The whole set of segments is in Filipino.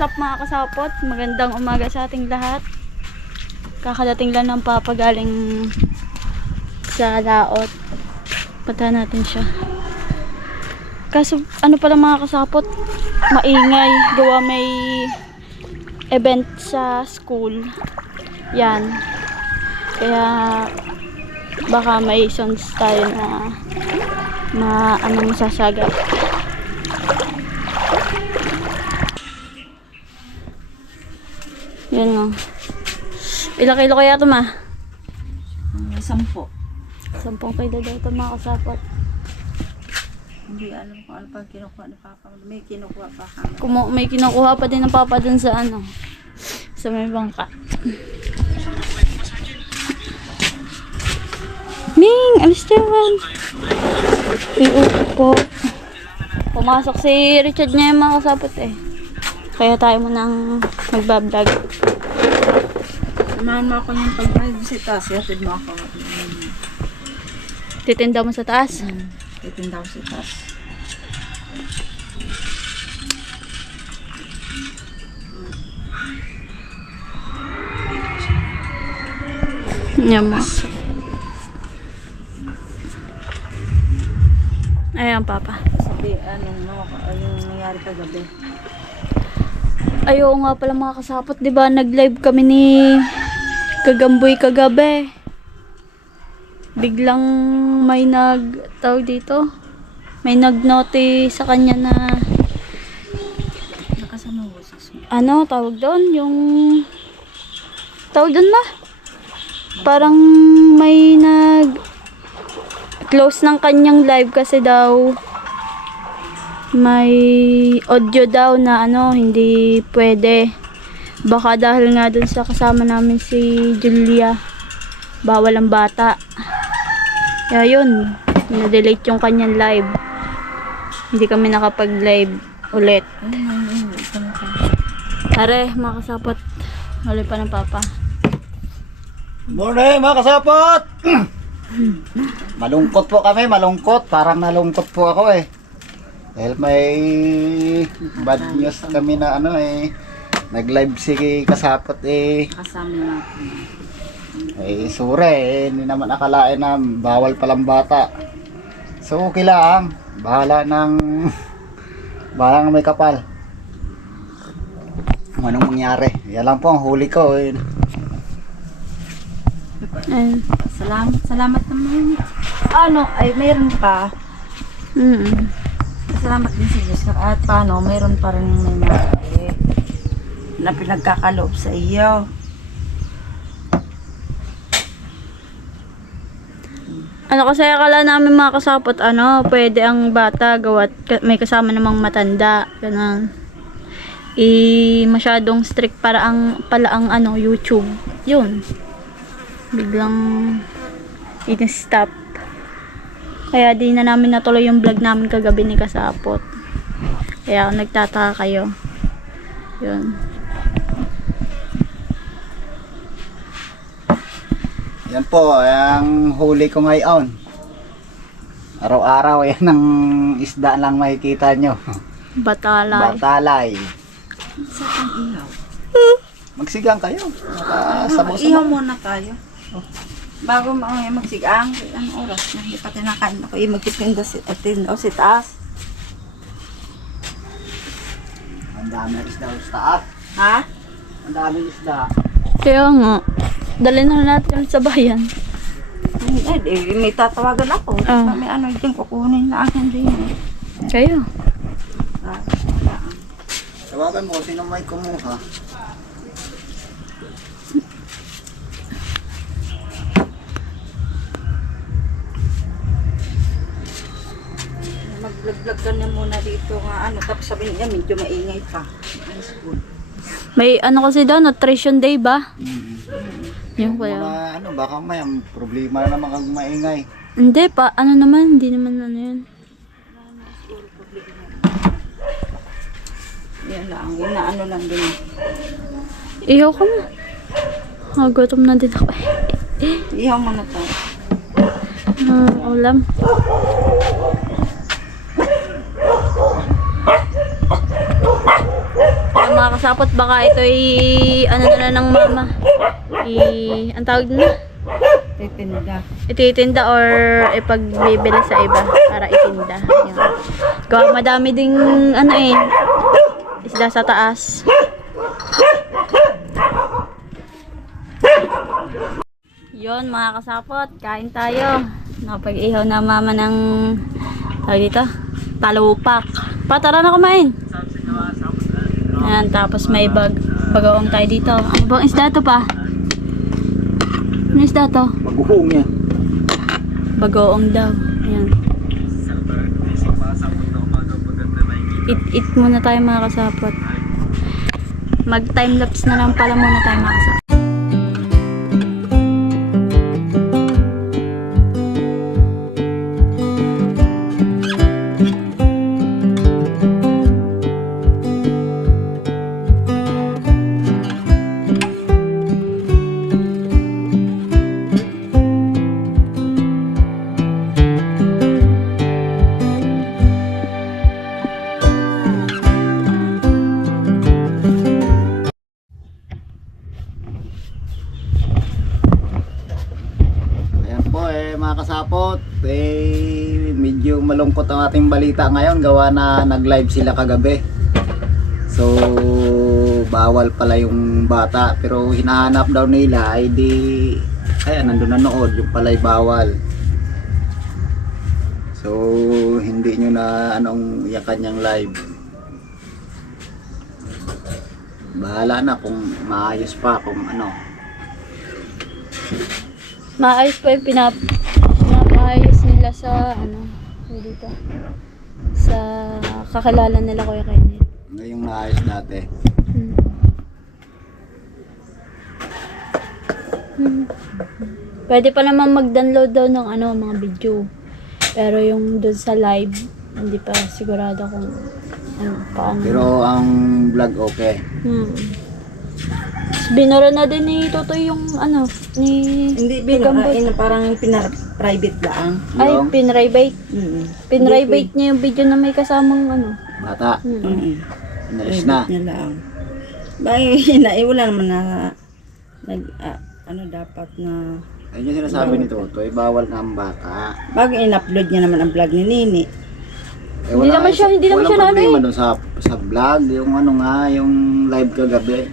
What's up mga kasapot? Magandang umaga sa ating lahat. Kakadating lang ng papa galing sa laot. Punta natin siya. Kaso ano pala mga kasapot, maingay. Gawa may event sa school. Yan. Kaya baka may sounds tayo na masasagat. Yan o. Ilang kilo kaya ito ma? 10. 10 kilo daw ito mga kasapot. Hindi alam kung ano pang kinukuha ni Papa. May kinukuha pa ka. May kinukuha pa din ng papa dun sa sa may bangka. Ming! Alis dyan! Iupo. Pumasok si Richard niya yung mga kasapot eh. Kaya tayo munang magbablog. Samahan mo ako yung pag-visita. Siyatid mo ako. Titinda mo sa taas? Titinda ako sa taas. Yan mo. Ayan papa. Sabi, yung nangyari kagabi. Ayaw nga pala mga kasapot, 'di ba? Nag-live kami ni Kagamboy kagabi. Biglang may tawag dito. May nag-notice sa kanya na Nakasama mo sa tawag doon, yung tawag doon ma. Parang may close ng kanyang live kasi daw may audio daw na hindi pwede. Baka dahil nga dun sa kasama namin si Julia, bawal ang bata. Kaya yun, na-delete yung kanyang live. Hindi kami nakapag-live ulit. Tare, mga kasapot. Huli pa ng papa. Morning mga kasapot! Malungkot po kami, malungkot. Parang nalungkot po ako eh. Dahil may bad news kami na nag-live si kasapot kasama natin. Sure hindi naman akalain na bawal palang bata. So okay lang, bahala may kapal. Anong mangyari? Yan lang po ang huli ko Salamat naman. Mayroon pa. Salamat din sa Diyos. At paano, mayroon pa rin na pinagkakaloob sa iyo. Kasi akala namin mga kasapot, pwede ang bata gawat may kasama namang matanda. Ganun. Masyadong strict pala ang YouTube. Yun. Biglang in-stop. Kaya di na namin natuloy yung vlog namin kagabi ni kasapot. Kaya nagtataka kayo. Yun. Yan po, ang huli ko ngayon. Araw-araw yan ang isda lang makikita nyo. Batalay. Batalay. Sa pang ihaw. Magsigang kayo. Ihaw muna tayo. Bago magsigang, anong oras na? Hindi pa tinakain ako. Magtitinda si taas. Ang dami isda sa taas. Ha? Ang dami isda. Kaya nga, dalhin na natin sa bayan. May tatawagan ako. May dyan kukunin na akin din. Kayo. Tawagan mo sino may kumuha. Mag-vlog ka na muna dito nga tapos sabihin niya medyo maingay pa. May kasi daw, nutrition day ba? Yung kaya. Baka may problema na naman kang maingay. Hindi pa, hindi naman yun. Yan lang, lang din. Ihaw ka na. Gutom na din ako Ihaw mo na tayo. Ulam. mga kasapot, baka ito'y ano na ng mama. Ang tawag na? Titinda. Ititinda or ipagbibili sa iba para itinda. Yan. Gawa madami ding ano isda sa taas. Yon mga kasapot, kain tayo. Nakapag-ihaw na mama ng tawag dito, talupak. Tara na kumain. Ayan, tapos may bagaong tayo dito. Ano bang isda to pa? Ano isda to? Maguhong yan. Bagoong daw. Ayan. Eat muna tayo mga kasapot. Mag timelapse na lang pala muna tayo mga kasapot. Ayan po mga kasapot, medyo malungkot ang ating balita ngayon gawa na nag-live sila kagabi. So bawal pala yung bata pero hinahanap daw nila ay nandun nanood yung pala'y bawal. So hindi nyo na anong yung kanyang live. Bahala na kung maayos pa kung ano. Maayos pa yung pinapaayos nila sa ano dito. Sa kakilala nila Kuya Kenneth. Ano yung naayos dati. Pwede pa naman mag-download daw ng ano, mga video. Pero yung doon sa live, hindi pa sigurado kung ano, paano. Pero ang vlog okay. Binura na din ni Totoy yung ano, ni Hindi, Gambot. parang private lang. Ay, Yung pinribate. Mm. Pinribate niya yung video na may kasamang ano. bata, inalis Private na. niya lang. Wala naman na ano dapat na Ayun yung sinasabi ni Totoy, bawal na ang bata. bago in-upload niya naman ang vlog ni Nini. Hindi naman siya walang na ano problema eh. doon sa vlog, yung ano nga, yung live kagabi.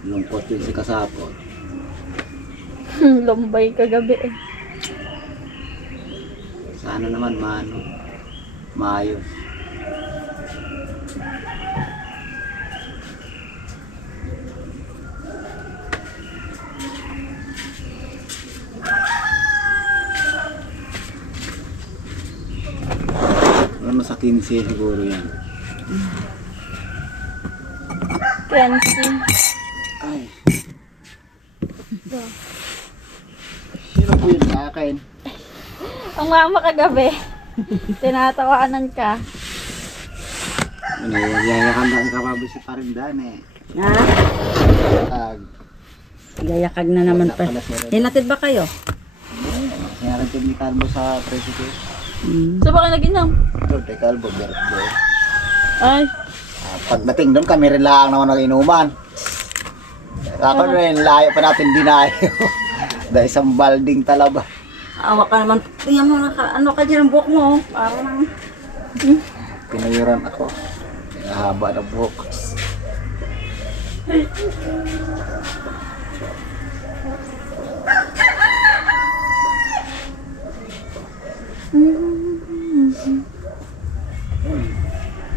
Lungkot yun si Kasapot. Lumbay kagabi eh. Sana naman maayos. Ano sa 15 siguro yan. Kensi. Ay. Sino po yun sa akin? Ang mama kagabi. Tinatawanan ka. Ano, yayakan na ang kapabi si Parindan eh. Ha? Gayakag na naman pa. Hinatid ba kayo? Sinarantid ni Calvo sa president. So baka nag-inam? Doon kay Calvo, birthday. Ay. Pagdating doon, kami rin lang naman nag-inuman. Ako rin, layo pa natin dinayo. Dahil isang balding talaba. Awa ka naman. Tingnan mo ano ka dyan ang buhok mo. Parang Pinayuran ako. Haba na buhok.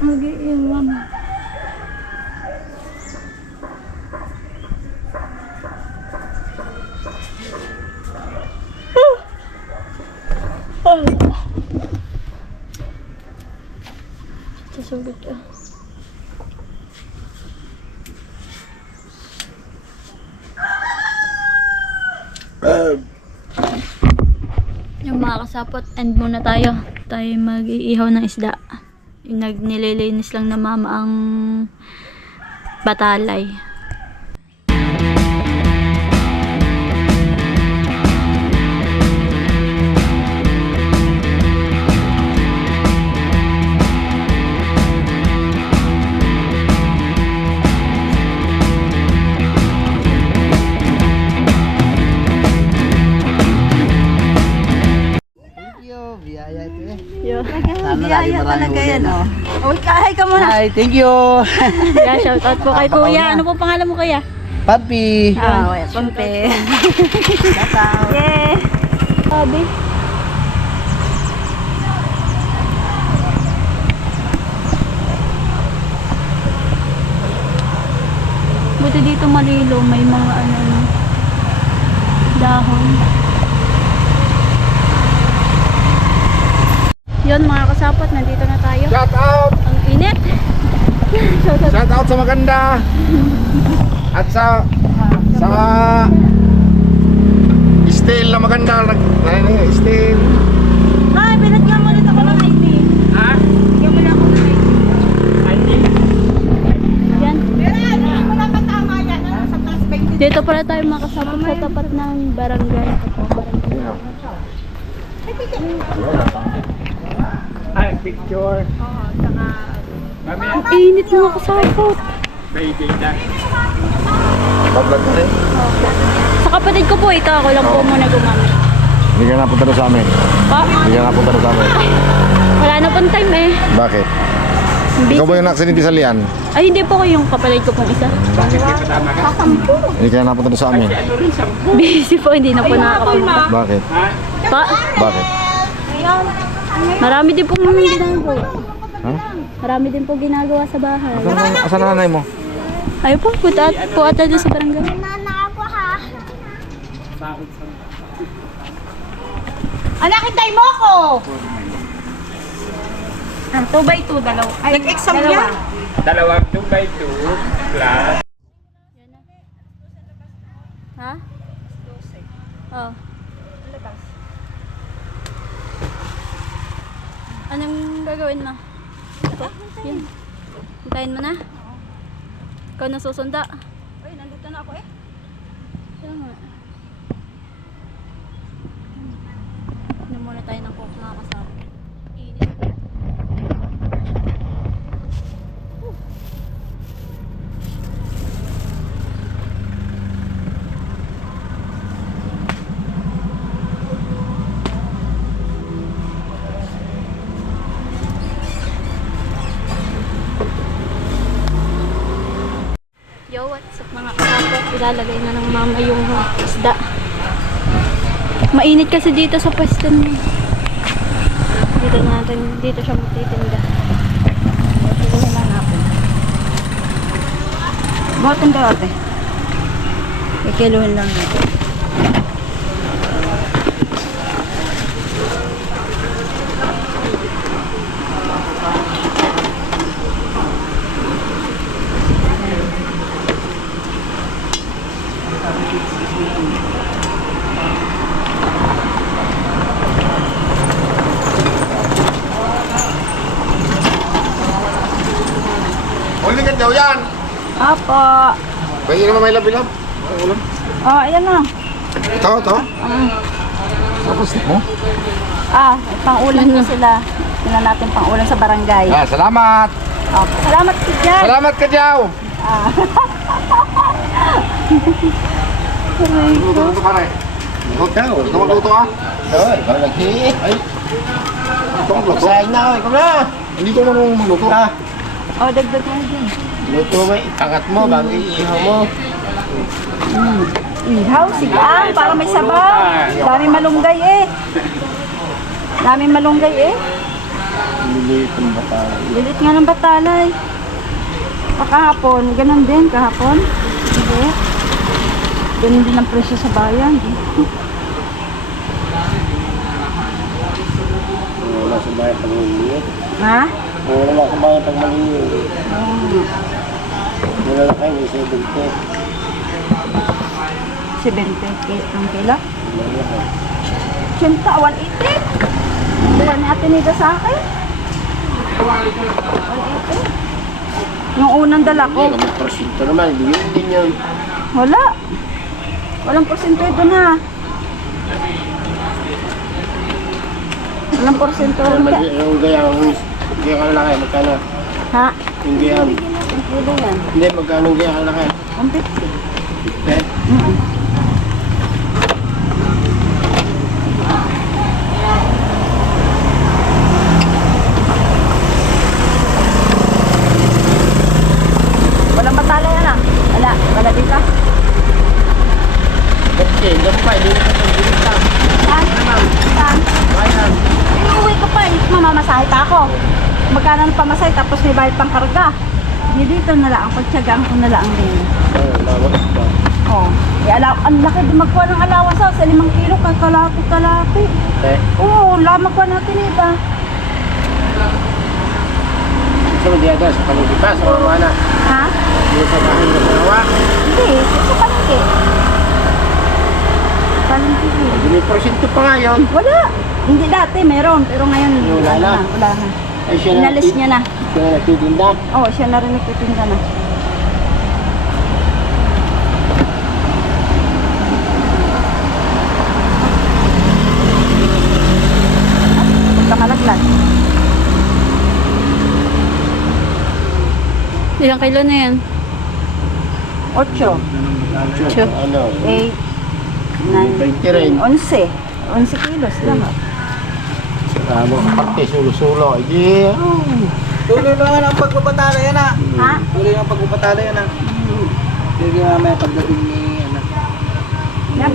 Mag-iiwan. Sasugod ka. Yung mga kasapot, end muna tayo. Tayo mag-iihaw ng isda. Yung nililinis lang na mama ang batalay. Biyaya talaga yan, oh. Uy, kahay ka muna. Hi, thank you. Yeah, shout out po kay Kuya. Ano po pangalan mo, Kuya? Papi. Ah, wala, pampe. Shout out. Yeah. Sabi. Buti dito malilo, may mga ano, dahon. Yun mga kasapot, nandito na tayo. Shout out! Ang init. Shout out. Shout out sa maganda! At sa steel na maganda. Steel. Ay, binagyan mo ulit ako ng ID. Ha? Bigyan mo lang ako ng ID. Yan. Dito pala tayo makasapot sa tapat ng barangay. Ay, picture. Ang init mga kasapot. Bablog ka rin? Sa kapatid ko po ito, ako lang po muna gumamit. Hindi ka napunta na sa amin. Pa? Hindi ka napunta na sa amin. Wala na pong time eh. Bakit? Busy. Ikaw ba yung aksidente sa lian? Ay, hindi po ko yung kapatid ko pong isa. Hindi ka napunta na sa amin. Busy po, hindi na po nakakapunta. Bakit? Pa? Bakit? Marami din pong ginagawa. Ha? Marami din po ginagawa sa bahay. Asan na nanay mo? Ay po, po ata doon sa barangay. Anak, hintay mo ako! 2x2, dalawa. Nag-exam yan? Dalawang 2x2 plus Ha? Oh. Anong gagawin mo? Ito? Yun. Hintayin mo na? Ikaw na susunda? Uy, nandito na ako eh. Kaya nga. Ano muna tayo ng coke mga kasama. Init. Yo, what's up mga kasapot? Ilalagay na ng mama yung isda. Mainit kasi dito sa pwesto niya. Dito siya magtitinda. Kiluhin lang natin. Buhatin daw ate. Ikiluhin lang natin. Huling ka daw yan! Apo. Pwede naman may labilab. Ang ulam. Oh, ayan na. Ito. Tapos mo? Pang-ulan ko sila. Sila natin pang-ulan sa barangay. Ah, salamat! Okay. Salamat ka dyan. Salamat ka, Jaw! Luto pare. Ito magluto ah. Oy, ikaw naghihi. Ay, Ito magluto. sayang na ako, ikaw na. Hindi ko marunong magluto. Ha? Oh, dagdag mo dyan. Luto mo, itangat mo, bago iihaw mo. Ihaw, sigang, para may sabaw. Dami malunggay eh. Dami malunggay eh. Liliit ang batala. Lilit nga ng batalay. Kahapon, ganun din kahapon. Hindi. Ganun din ang presyo sa bayan. Wala sa bayan pag maliliit. Ha? Wala sa bayan pag maliliit. Wala na kayo, may 70. 70 ang kilo. 80, 180. Dala ni Ate Nida sa akin. 180. Yung unang dala ko. Hindi, kamag porsyento naman, hindi yun din yun. Wala. Walang porsyento ito na. Walang porsyento rin ka. Yung gayang, gaya ka lalaki, magkano? Ha? Yung gayang, Ang kilo yan. hindi, magkano yung gaya ka lalaki? 150. Eh, Kasi, diyan pa, hindi ka pag-dilita. Saan? Saan? Bayan. Inuwi ko pa eh. Mamamasahe pa ako. Magkano ng pamasahe tapos may bayad pang karga. Hindi dito na lang. Pagtsagaan ko na lang din. Ayun, lawas pa. Oh. Ang laki din magkuha ng alawas sa 5 kilo. Kalapit. Eh, Oo, magkuha natin iba. so, di agad sa Palipitas, sa mga na. Ha? Hindi sa bahay na panawa. Hindi. Sa palengke. Palengke. May porsyento pa nga yun. Wala. Hindi dati, meron. Pero ngayon, Wala na. Wala na. Ay, siya na. Inalis niya na. Siya na nagtitinda. Oo, siya na rin nagtitinda na. Punta Malaglag. Ilang kilo na yan? 8, Sure. Ano? 8, 20 rin. 11. 11 kilos lahat. Ano, parte, sulo-sulo. Hindi. Tuloy naman ang pagpapatala yan ah. Ha? Tuloy ang pagpapatala yan ah. Sige mamaya pagdating ni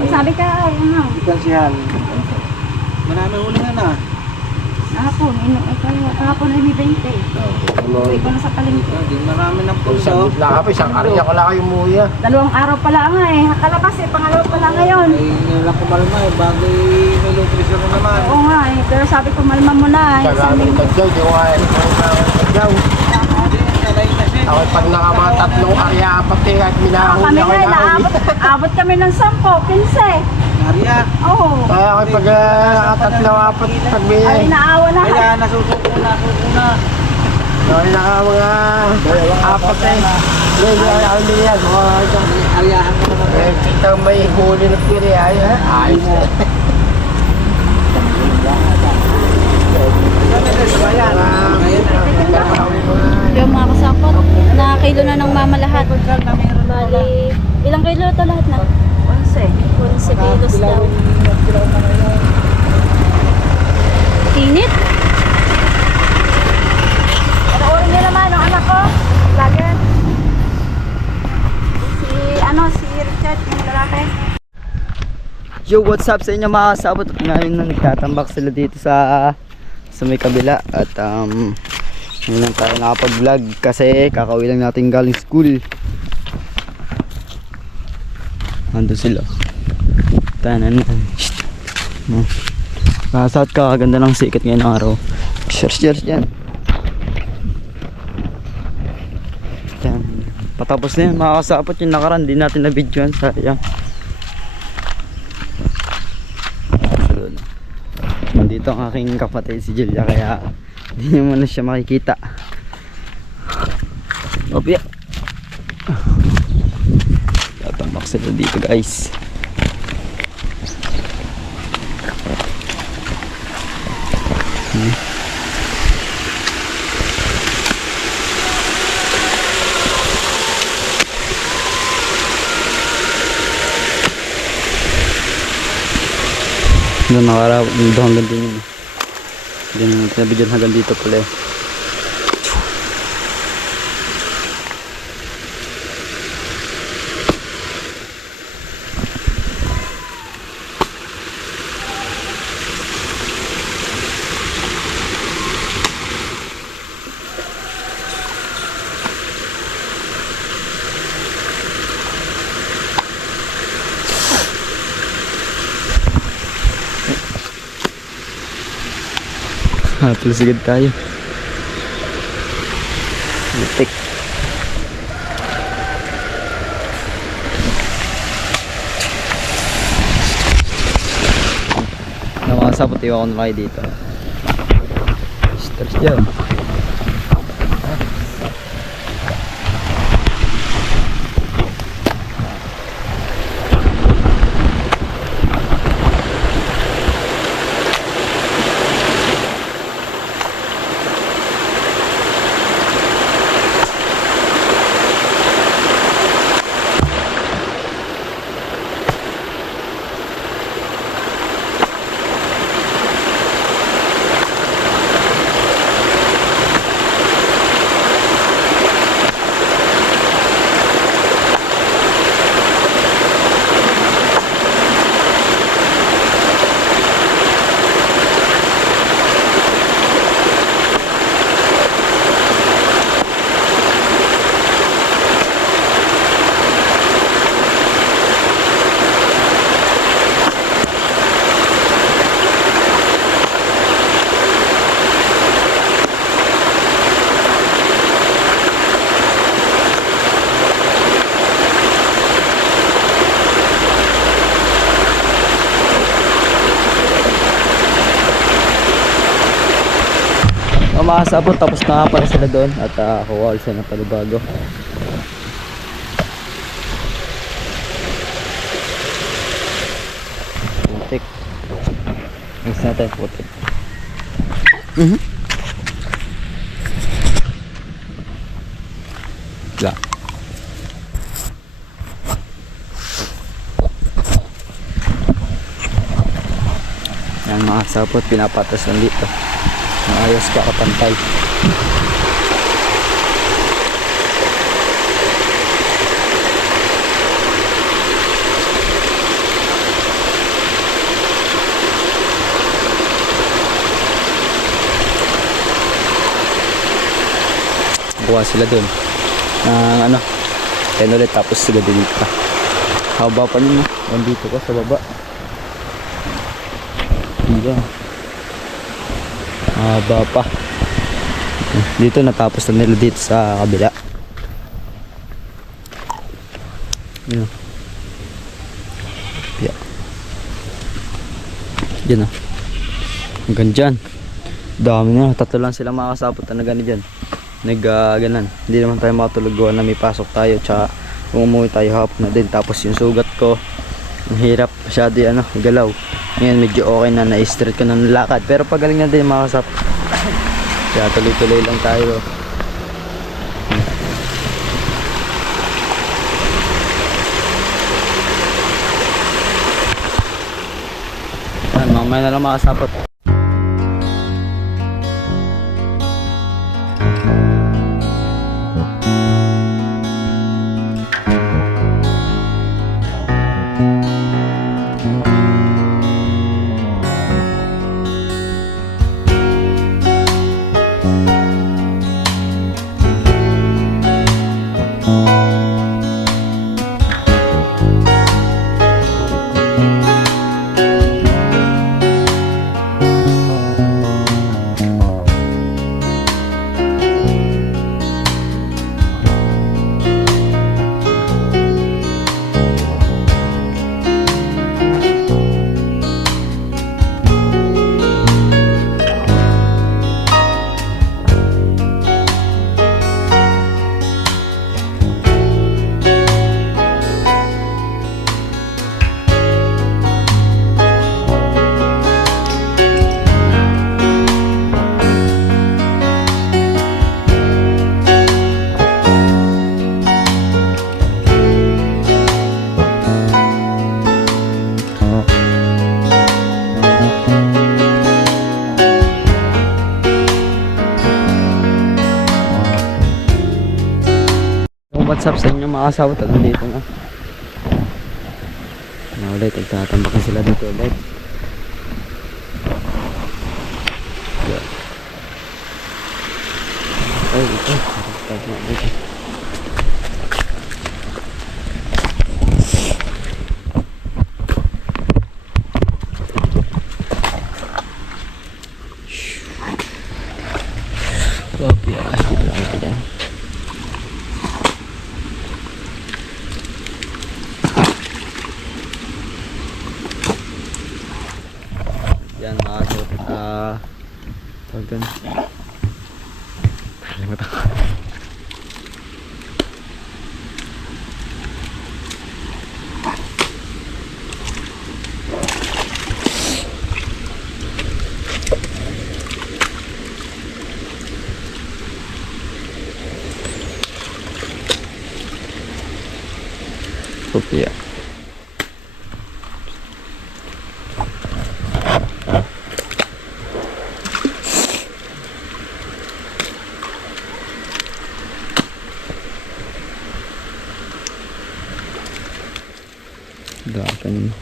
Sabi ka, ano? Ikansihan. Marami huli nga na. Kahapon ay may 20. Uwi ko na sa palengke. Marami ng Isang pulso. bigla ka pa, isang area ko lang kayo umuwi ah. 2 araw pala nga eh. Kalabas eh, pangalawa pala ngayon. Ay, nilang kumalma eh. Bagay may nutrition na naman. Oo nga eh, pero sabi ko malma mo na eh. Sa Isang gamit linggo. ka dyan, di ko kaya rin ko kadyaw. Hindi, sanay na siya. Ako pag naka mga 3 area, pati at minahuli Kami ako nga, nahuli. abot kami ng 10, 15. Arya. Oo. Kaya ako pag 3-4, pag may... Ay, naawa na. Kaya nasusuko na. Ay, naka mga 4 eh. Hindi, ako din yan. Mga ito. Aryahan ko naman. Eh, kita may huli na piri. Ayos na. Yung mga kasapot, na kilo na ng mama lahat. Bali, ilang kilo ito lahat na? 11 kilos daw. Init? Panoorin niyo naman ang anak ko. Vlogger. Si Richard, yung lalaki. Yo, what's up sa inyo mga kasabot? Ngayon na nagtatambak sila dito sa may kabila. At ngayon lang tayo nakapag-vlog kasi kakauwi lang natin galing school. Nandun sila. Tanan. Kasat ka, ganda ng sikat ngayon ng araw. Cheers yan. Yan. Patapos na yan mga kasabot, yung nakaraan di natin na videoan, sayang. Nandito ang aking kapatid si Julia kaya hindi nyo muna siya makikita. Opya. Tatambak sila dito guys. Doon nakaraw, doon hanggang din yun. Diyan yung tinabidyan hanggang dito pala eh. Palasigad tayo. Litik. Nakakasapot iwa ko na kayo dito. Stress dyan. mga kasabot, tapos na nga pala sila doon at kuha ulit sila ng palibago. Putik. Next natin putik. Wala. Yan mga sapot, pinapatas lang dito. Maayos ka kapantay. Buka sila dun ng ano, 10 ulit, tapos sila dito pa. Haba pa nyo, nandito ko sa baba. Diba? Haba pa. Dito natapos na nila dito sa kabila. Yun. Yeah. Yan o. Hanggang dyan. Dami na. 3 lang sila makasapot na gani dyan. Ganan. Hindi naman tayo makatulog gawa na may pasok tayo. Tsaka kung umuwi tayo hapon na din. Tapos yung sugat ko, ang hirap masyado igalaw. Ngayon medyo okay na, na-straight ko na nalakad. Pero pagaling na din mga kasap. Kaya tuloy-tuloy lang tayo. Yan, mamaya na lang mga kasapot. What's up sa inyo mga kasawat, at nandito na ulit, nagtatambakan sila dito ulit. Ay, ito okay, dito lang ito dyan. Yan mga kasawat, tawag dun. Kalimutan ko. Kopya. Dakan.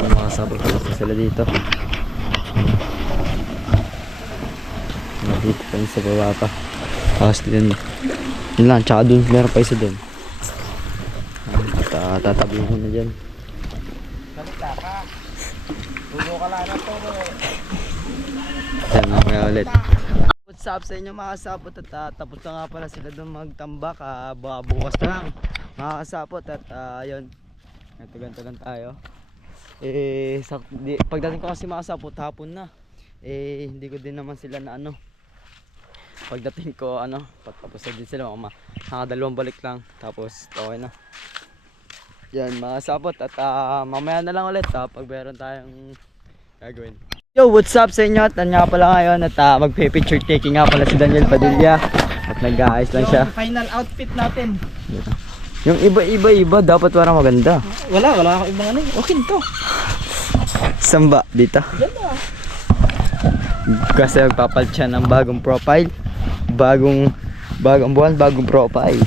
Makasabot na sila dito. Dito pa yun sa baba pa. Tapos yun lang, tsaka dun meron pa isa dun. At tatabi ko na dyan. Yan, mamaya ulit. What's up sa inyo mga kasapot, at tapos na nga pala sila dun magtambak. Bukas na lang mga kasapot, at ayun, ganto lang tayo. Pagdating ko kasi mga kasapot hapon na, hindi ko din naman sila na ano. Pagdating ko patapos na din sila, nakadalawang balik lang, tapos okay na. Yan mga kasapot, at mamaya na lang ulit pag meron tayong gagawin. Yo, what's up sa inyo? At nga pala ngayon, at magpe-picture taking nga pala si Daniel Padilla, at nag-aayos lang siya. Final outfit natin. Yung iba dapat parang maganda. Wala akong ibang ano. Okay to. Samba dito. Kasi magpapalit siya ng bagong profile. Bagong buwan, bagong profile.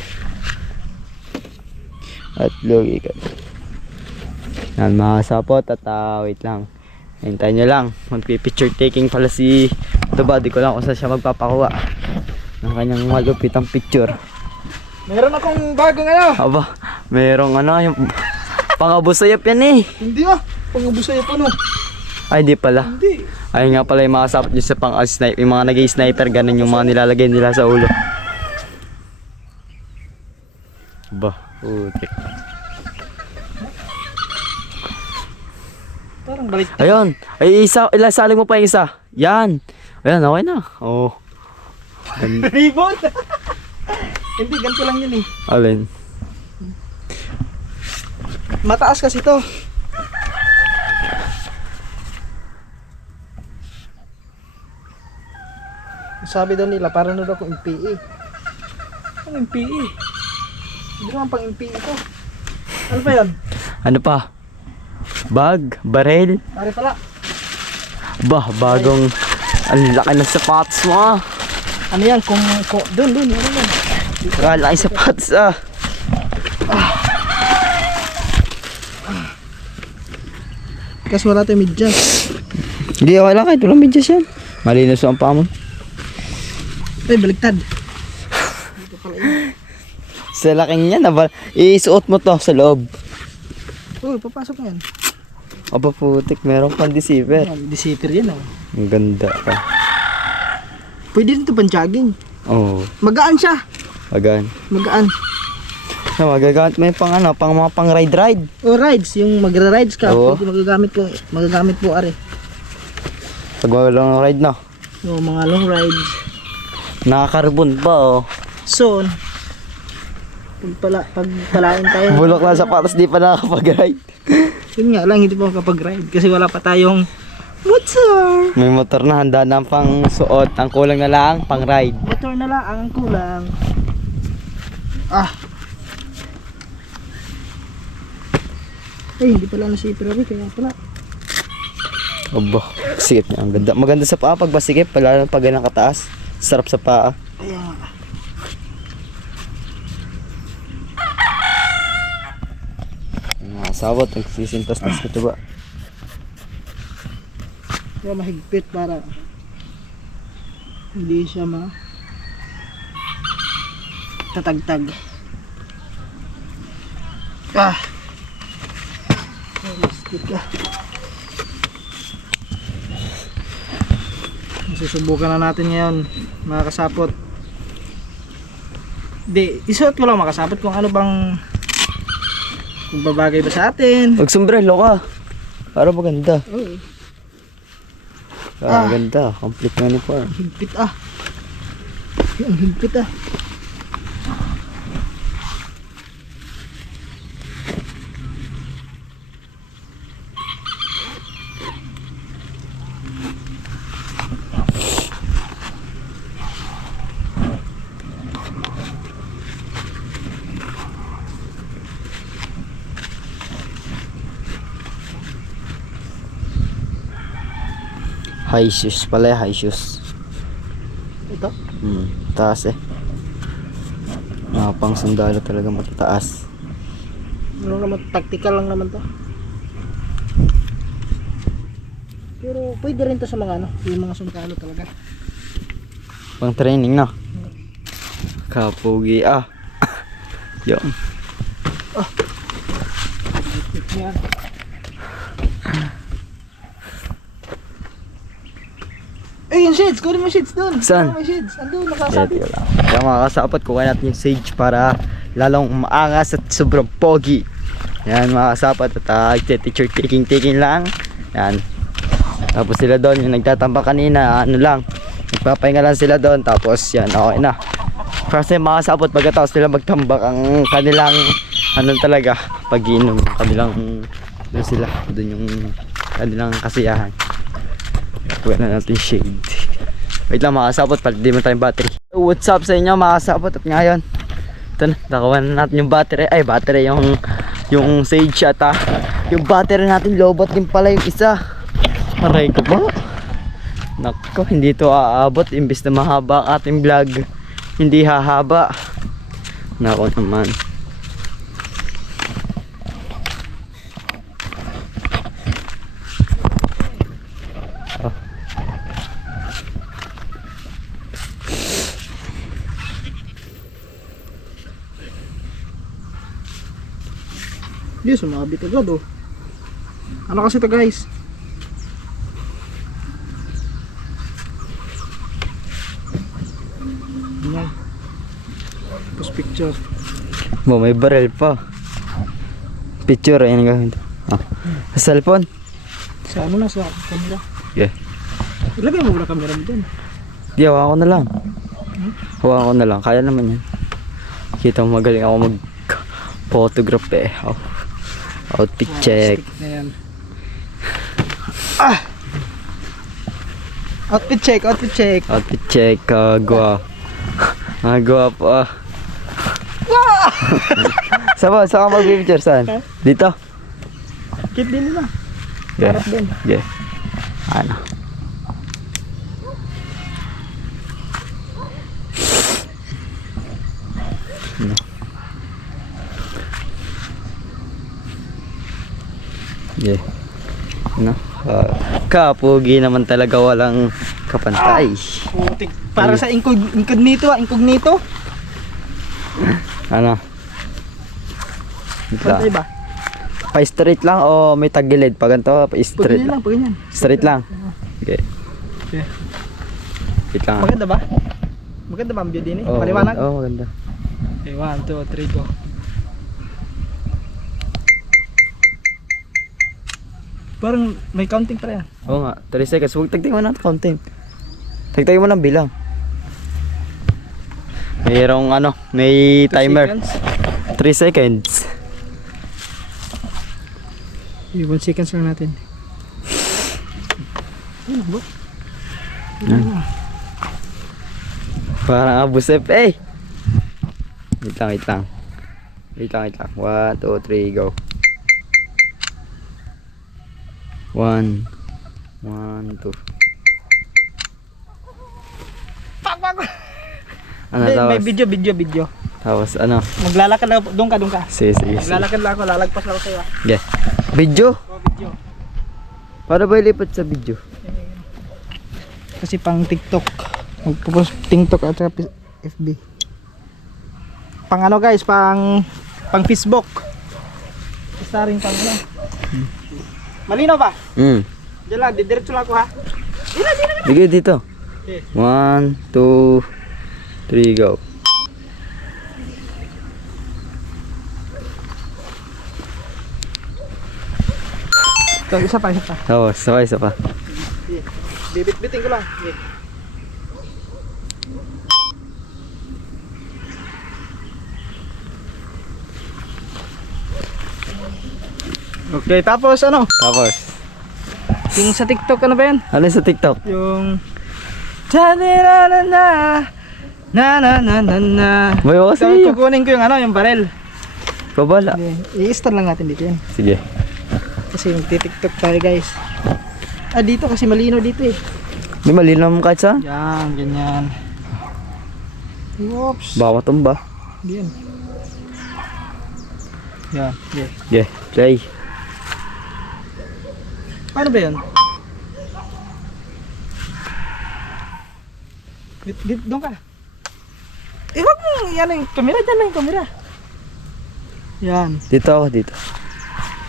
At logi ka. Yan mga sapot, at wait lang. Hintayin nyo lang. Magpipicture taking pala si ito ba, di ko lang kung saan siya magpapakuha ng kanyang malupitang picture. Meron akong bagong ano. Aba, merong yung pangabusayap yan eh. Hindi pangabusay pa no. Ay, di pala. Hindi. Ay nga pala yung mga sapot nyo sa pang-sniper, yung mga nag-i-sniper, ganun yung mga nilalagay nila sa ulo. Ba, putik. Parang balik. Ayun, ay ilasaling mo pa yung isa. Yan. Ayan, okay na. Oh. Ribbon. Hindi, ganito lang yun eh. Alin? Mataas kasi to. Sabi daw nila, para na daw kung MPE. Ano MPE? Hindi naman pang MPE to. Ano pa yan? Ano pa? Bag? Barel? Pare pala. Bah, bagong... Ang laki ng sapatos mo. Ano yan? Doon. Ano yan? Laki sapatos Kasi wala tayong medyas. Hindi, okay lang kahit walang medyas yan. Malinis ang paa mo. Ay, baliktad. Sa laking yan, isuot mo to sa loob. Papasok na yan. Aba putik, meron pang deceiver. Deceiver yan Ang ganda pa. Pwede dito pang jogging. Oo, Magaan siya. magaan. Magaan. So, magagamit mo yung pang mga pang ride. O rides, yung magra-rides ka. Oo. Pwede magagamit po are. Pag walang ride na. O mga long rides. Nakakarbon pa So, pagpalain tayo. Bulok lang sapatos, di pa nakakapag-ride. Yun nga lang, hindi pa makapag-ride. Kasi wala pa tayong motor. May motor na, handa na pang suot. Ang kulang na lang, pang ride. Motor na lang ang kulang. Ay, hindi pala nasipir ako. Kaya pala. Aba, sikip niya. Ang ganda. Maganda sa paa pag basikip. Pala pag ganang kataas. Sarap sa paa. Ayan nga. Mga sabot, nagsisintas-tas ko ito ba? Kaya mahigpit para hindi siya tatagtag. Stick ka. Susubukan na natin ngayon mga kasapot. Isuot ko lang mga kasapot kung ano bang kung babagay ba sa atin. Pag sombrero ka. Para maganda. Oo. Ganda. Complete na uniform. Higpit Ang higpit High shoes pala, high shoes. Ito? Taas eh. Mga pang sundalo talaga matataas. Ano naman, tactical lang naman to. Pero pwede rin to sa mga ano, yung mga sundalo talaga. Pang training na. Kapugi Yun. Yan. Eh, yung shades, kunin mo yung shades doon. Saan? May shades, andun, Kaya nakasabit. teka lang. Kaya mga kasapot, kuha natin yung sage para lalong maangas at sobrang pogi. Yan mga kasapot, at teacher taking lang. Yan. Tapos sila doon, yung nagtatamba kanina, ano lang, nagpapahinga lang sila doon. Tapos yan, okay na. Kasi mga kasapot, pagkatapos sila magtambak, ang kanilang, ano talaga, pag-inom, kanilang, doon sila, doon yung kanilang kasiyahan. Kuha na natin shade. Wait lang mga kasapot, palit din mo tayong battery. What's up sa inyo mga kasapot? At ngayon, ito na, nakuha na natin yung battery. Ay, battery, yung sage at yung battery natin, lobot din pala yung isa. Aray ko ba? Nako, hindi to aabot. Imbis na mahaba ating vlog, hindi hahaba. Nako naman. Yes, sumabit agad oh. Ano kasi to guys? Yan. Tapos picture. May barrel pa. Picture, ayan gawin. Sa cellphone? Sa ano na, sa camera. Yeah. Ilagay mo muna camera mo dyan. Di, hawakan ko na lang. Hawakan ko na lang, kaya naman yan. Kita mo magaling ako mag photograph eh. Outfit check. Stick na yan. Outfit check, outfit check. Outfit check, gwa. Gwa pa. Saan ka mag-picture? Saan? Dito? Kit din nila. Yeah. Harap din. Yeah. Ano? Ano? Yeah. Ano? Kapugi naman talaga, walang kapantay. Putik. Para sa incognito incognito. Ano? Wait lang. Pantay ba? Pa-straight lang o may tagilid? Pag ganito, Pag pa-straight ganyan lang. lang, pag ganyan. Straight lang. Okay. Okay. Wait lang. Maganda ba? Maganda ba ang view din eh? Oh, Paliwanag? oh, maganda. Okay, 1, 2, 3, go. Parang may counting pa yan. Oo nga, 3 seconds. Huwag tagtagin mo na content. Tagtagin mo ng bilang. Mayroong ano, may 2 timer. seconds. 3 seconds. Okay, 1 seconds lang natin. Ano ba? Parang abusep eh. Wait lang, wait lang. Wait lang, wait lang. 1, 2, 3, go. 1, 1, 2. Ano Hindi, tapos? may video. Tapos ano? Maglalakad lang, doon ka. Sige, sige, sige. Maglalakad lang ako, lalagpas lang ako sa'yo. Okay. Video? Oh, video. Para ba ilipat sa video? Kasi pang TikTok. Magpupost TikTok at saka FB. Pang ano guys, pang Facebook. Basta rin pang ano. Malinaw ba? Diyan lang, didiretso lang ako ha. Bigay dito. 1, 2, 3, go. Ito, isa pa. Tapos, isa pa. Bibit-bitin ko lang. Okay, tapos ano? Tapos, Yung sa TikTok ano ba yan? ano sa TikTok? Yung na. Bayo So, kasi. kukunin ko yung ano, yung barrel. Babala. I-start lang natin dito yan. Sige. Kasi magti-TikTok tayo guys. Dito kasi malino dito eh. Di malinaw mo kahit saan. Yan, ganyan. Oops. Baka matumba. Yan. Yan, yeah. Okay, play. Paano ba yun? Doon ka. Huwag mo, yan yung camera, dyan lang yung camera. Yan. Dito ako, dito.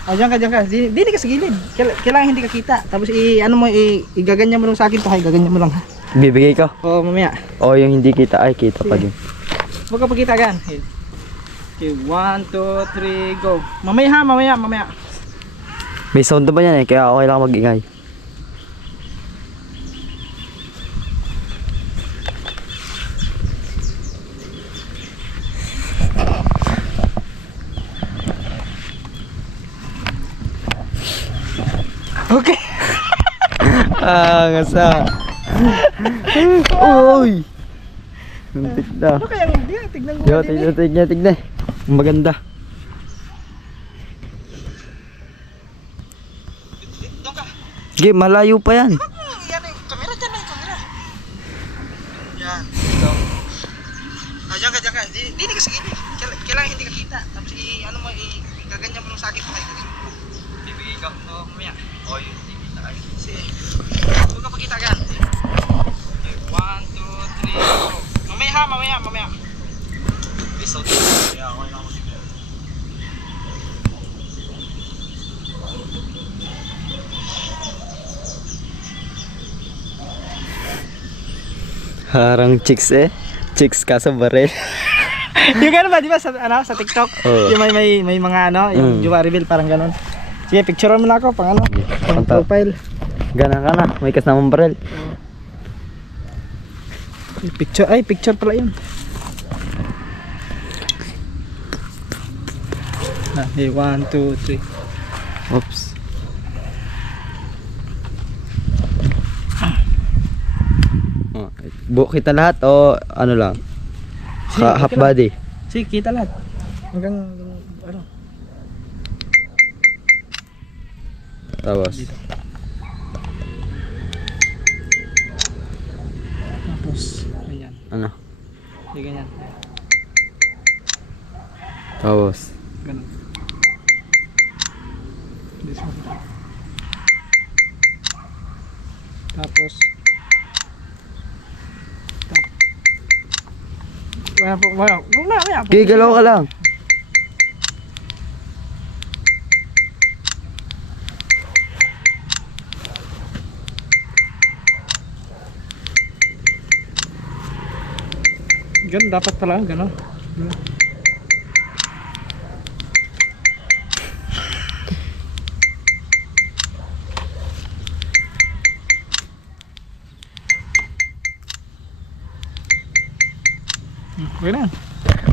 Diyan ka. Dini ka sa gilid. Kailangan hindi ka kita. Tapos ano mo, igaganyan mo lang sa akin to, gaganyan mo lang ha. Bibigay ko. O mamaya. O yung hindi kita, ay kita pa din. Huwag ka pagkita gan. Okay, 1, 2, 3, go. Mamaya. May sound na ba yan eh, kaya okay lang mag-ingay. Okay. Ngasa. Uy! Muntik na. Ano kaya hindi? Tignan mo. Yo, tignan. Maganda. Doon ka. Sige, malayo pa yan. Yan yung camera, dyan lang yung camera. Yan. Ito. Diyan ka. Dini ka sa gilid. Kailangan hindi ka kita. Tapos ano mo, gaganyan mo lang sa akin. Bibigay ka. O mamaya. O yun, hindi kita. Sige. Huwag ka pagkita gan. Okay, 1, 2, 3, go. Mamaya. Please, okay. Kaya ako lang mag-ibig. Harang chicks eh. Chicks kaso barel. Yung gano'n ba, di ba sa TikTok? Oo. Yung may mga yung Juma reveal parang gano'n. Sige, picturean mo na ako pang pang Panta. profile. Gana ka na, may kasamang barel. Picture pala yun. Hey, 1, 2, 3. Oops. Kita lahat o ano lang? Sige, Half okay lang. body. Sige, kita lahat. Hanggang ano. Tapos. Tapos, ayan. Ano? Sige, ganyan. Tapos. Ganun. This one. Tapos. Wala. Gigalaw ka lang. Ganun dapat pala, ganun. Ganun.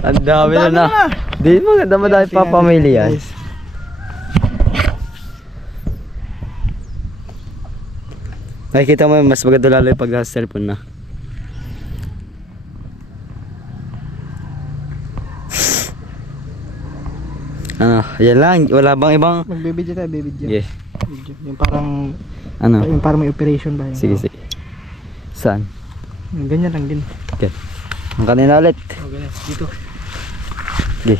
Ang dami na Ang dami na. na. Di maganda madami pa pamilya yan. Nakikita mo mas maganda lalo yung pag nasa cellphone na. Yan lang. Wala bang ibang? Magbibidyo tayo, bibidyo. Yeah. Video. Yung parang, Ano? yung parang may operation ba yun? Sige. Saan? Yung ganyan lang din. Okay. Ang kanina ulit. O, ganyan. Dito. Okay.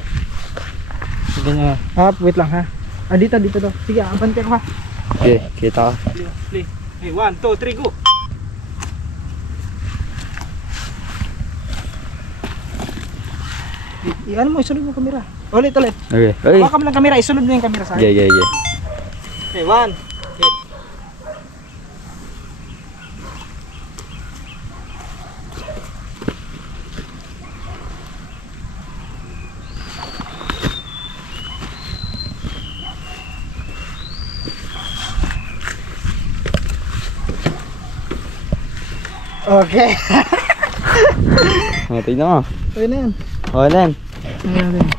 Ganyan. Wait lang ha. Dito to. Sige, abante ko ha. Okay, kita ka. Play. Hey, 1, 2, 3, go! Ano mo, isunod mo kamera. Ulit. Okay. Ay. Hawakan mo lang kamera, isunod mo yung kamera sa akin. Okay. Okay, 1. Okay. Okay. Tignan mo. Okay na yan. Okay na yan.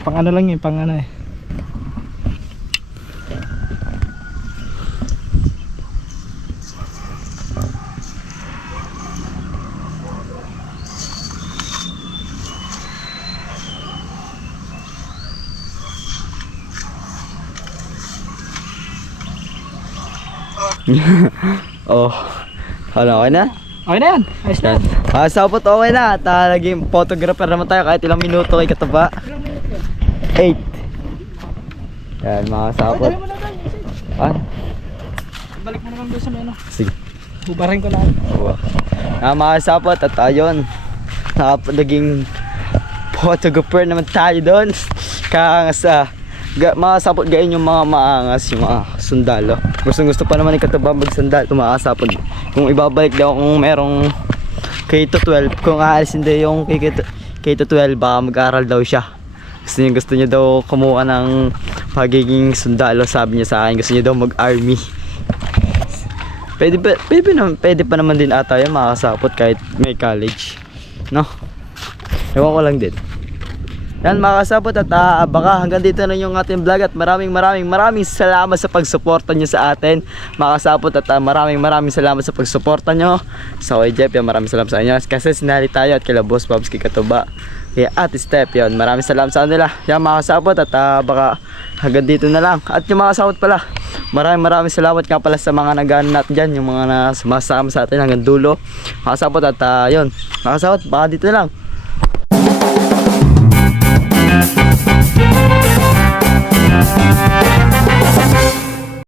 Pang ano lang yun, pang ano eh. Oh. Ano, okay na? Okay na yan. Ayos na. Sapot okay na at naging photographer naman tayo kahit ilang minuto kay Kataba. 8. Yan mga sapot. Balik mo naman doon sa may ano. Sige. Bubarin ko lang. Mga sapot at ayun. Naging photographer naman tayo doon. Kaya sa mga sapot gayon yung mga maangas, yung mga sundalo. Gusto pa naman ni Kataba magsandal, mga sapot. Kung ibabalik daw kung merong K-12, kung aalis hindi yung K-12, baka mag-aral daw siya. Gusto niya daw kumuha ng pagiging sundalo, sabi niya sa akin. Gusto niya daw mag-army. Pwede pa naman din ata yun mga kasapot kahit may college, no? Ewan ko lang din. Yan mga kasapot at baka hanggang dito na yung ating vlog at maraming salamat sa pagsuporta nyo sa atin mga kasapot at maraming salamat sa pagsuporta nyo sa Kuya Jeff. Yan, maraming salamat sa inyo kasi sinali tayo at kila Boss Bobs, kay Kataba, kay Ate Step. Yan, maraming salamat sa kanila. Yan mga kasapot at baka hanggang dito na lang. At yung mga kasapot pala, maraming salamat nga pala sa mga nag-ano natin dyan, yung mga na sumasama sa atin hanggang dulo mga kasapot at yun mga kasapot, baka dito na lang.